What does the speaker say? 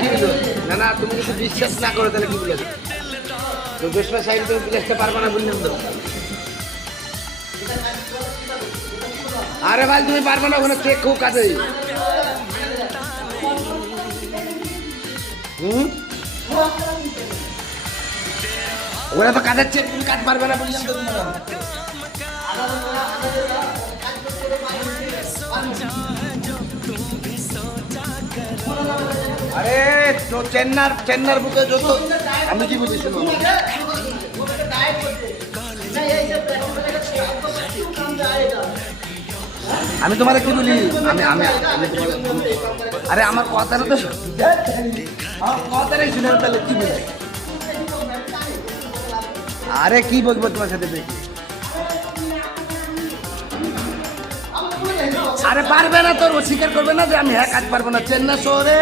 কি বলো? না না, তুমি যদি বিশ্বাস না করো তাহলে কি বলে? তো দোসরা সাইডে তুমি প্লেসটা পারবে না বললাম তো। আরে ভাই তুমি পারবে না, ওখানে চেক খুব কাজে। ওরা তো কাজের চেক, তুমি কাজ পারবে না বললাম তো তোমার। আরে তো চেন্নার বুকে যত আমি কি বুঝি শুনো, আমি তোমার কি বলি, আমি আমি আমি তোমার আরে আমার কথাটা তো আমার কথাটাই শুনে তাহলে কি বলি। আরে কি বলবো তোমার সাথে বেশি। আরে পারবে না, তোর ও স্বীকার করবে না যে আমি হ্যাঁ কাজ পারবো না চেন্নাই শহরে।